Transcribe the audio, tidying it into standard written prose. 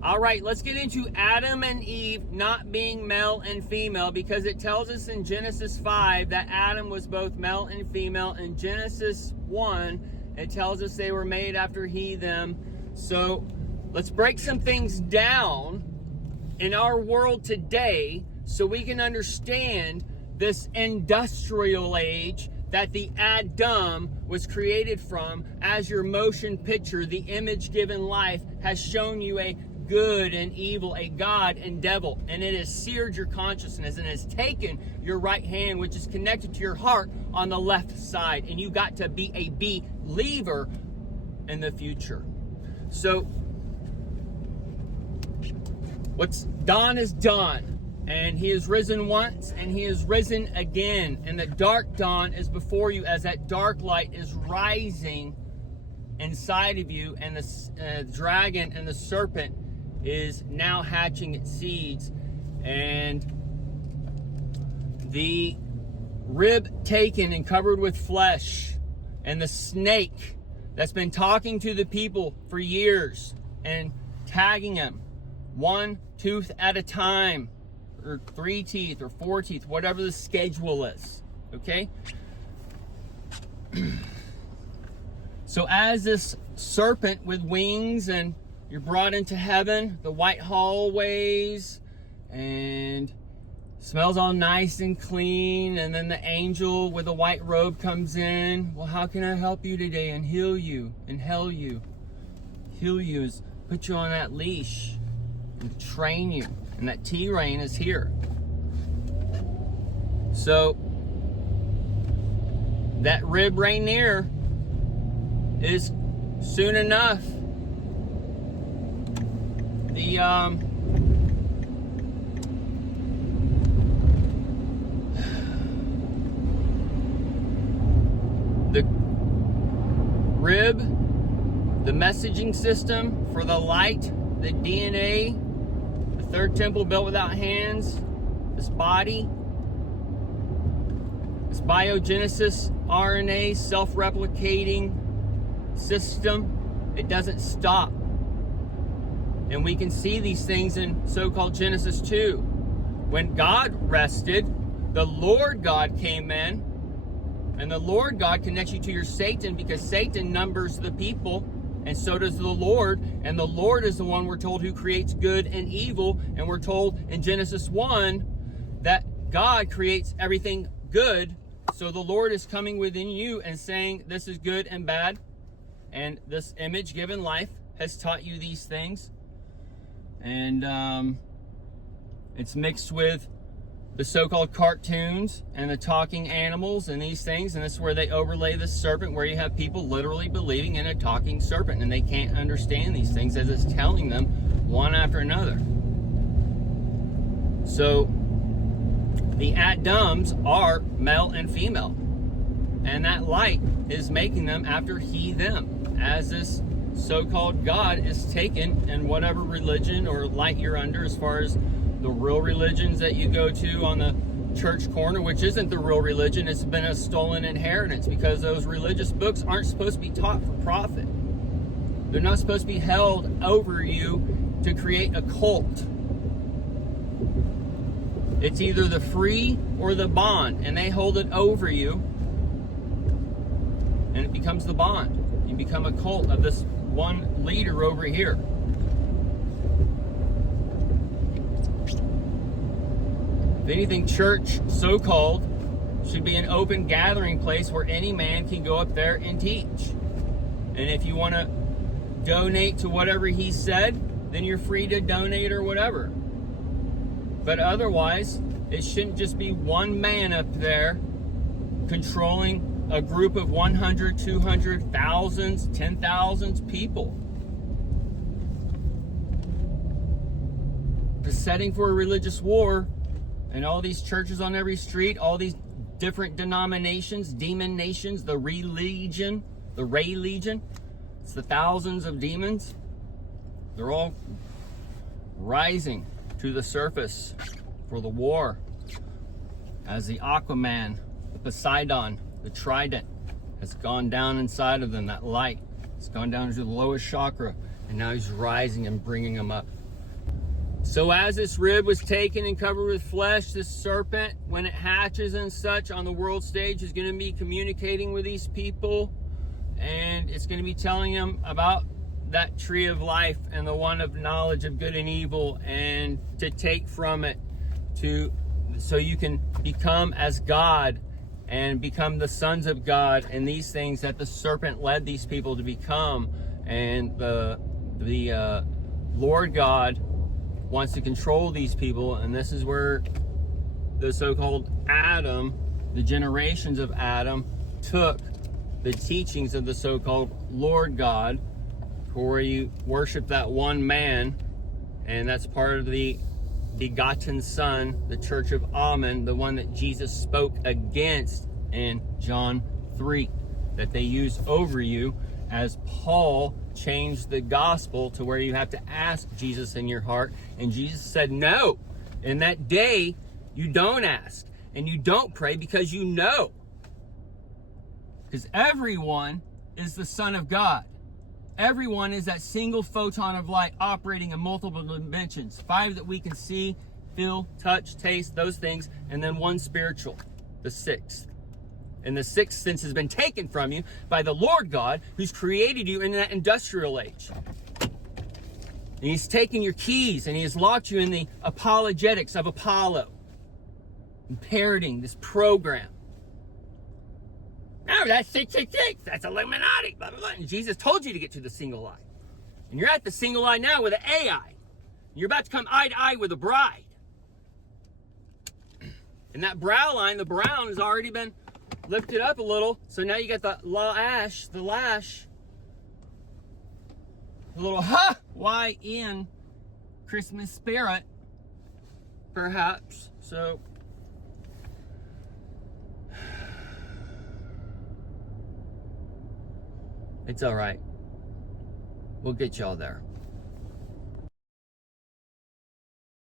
All right, let's get into Adam and Eve not being male and female, because it tells us in Genesis 5 that Adam was both male and female. In Genesis 1, it tells us they were made after he, them. So let's break some things down in our world today so we can understand this industrial age that the Adam was created from. As your motion picture, the image given life has shown you a good and evil, a God and devil, and it has seared your consciousness and has taken your right hand, which is connected to your heart, on the left side, and you got to be a believer in the future. So what's done is done, and he is risen once and he is risen again, and the dark dawn is before you as that dark light is rising inside of you, and the dragon and the serpent is now hatching its seeds, and the rib taken and covered with flesh, and the snake that's been talking to the people for years and tagging them one tooth at a time, or 3 teeth or 4 teeth, whatever the schedule is, okay? So as this serpent with wings, and you're brought into heaven, the white hallways, and smells all nice and clean, and then the angel with a white robe comes in. Well, how can I help you today and heal you and heal you? Heal you is put you on that leash and train you, and that T-Rain is here. So that rib Rainier is soon enough the rib, the messaging system for the light, the DNA, the third temple built without hands, this body, this biogenesis RNA self-replicating system, it doesn't stop. And we can see these things in so-called Genesis 2. When God rested, the Lord God came in, and the Lord God connects you to your Satan, because Satan numbers the people, and so does the Lord. And the Lord is the one, we're told, who creates good and evil. And we're told in Genesis 1 that God creates everything good. So the Lord is coming within you and saying, this is good and bad. And this image given life has taught you these things. And it's mixed with the so-called cartoons and the talking animals and these things, and this is where they overlay the serpent, where you have people literally believing in a talking serpent, and they can't understand these things as it's telling them one after another. So the Adams are male and female, and that light is making them after he, them, as this so-called God is taken in whatever religion or light you're under, as far as the real religions that you go to on the church corner, which isn't the real religion. It's been a stolen inheritance, because those religious books aren't supposed to be taught for profit. They're not supposed to be held over you to create a cult. It's either the free or the bond, and they hold it over you, and it becomes the bond. You become a cult of this one leader over here. If anything, church, so-called, should be an open gathering place where any man can go up there and teach. And if you want to donate to whatever he said, then you're free to donate or whatever. But otherwise, it shouldn't just be one man up there controlling a group of 100, 200, thousands, 10,000s people. The setting for a religious war, and all these churches on every street, all these different denominations, demon nations, the Ray Legion, it's the thousands of demons. They're all rising to the surface for the war, as the Aquaman, the Poseidon, the Trident has gone down inside of them. That light has gone down to the lowest chakra, and now he's rising and bringing them up So as this rib was taken and covered with flesh, this serpent, when it hatches and such on the world stage, is going to be communicating with these people, and it's going to be telling them about that tree of life and the one of knowledge of good and evil, and to take from it so you can become as God and become the sons of God, and these things that the serpent led these people to become. And the Lord God wants to control these people, and this is where the so-called Adam, the generations of Adam, took the teachings of the so-called Lord God, where you worship that one man, and that's part of the begotten Son, the Church of Amen, the one that Jesus spoke against in John 3, that they use over you, as Paul changed the gospel to where you have to ask Jesus in your heart. And Jesus said, no, in that day you don't ask and you don't pray, because you know. Because everyone is the Son of God. Everyone is that single photon of light operating in multiple dimensions. 5 that we can see, feel, touch, taste, those things, and then 1 spiritual, the 6th. And the 6th sense has been taken from you by the Lord God, who's created you in that industrial age. And he's taken your keys and he has locked you in the apologetics of Apollo, parroting this program. No, that's 666. That's Illuminati. Blah, blah, blah. And Jesus told you to get to the single eye. And you're at the single eye now with an AI. You're about to come eye to eye with a bride. And that brow line, the brown, has already been lifted up a little. So now you got the lash, the little Y-in Christmas spirit, perhaps. So it's all right. We'll get y'all there.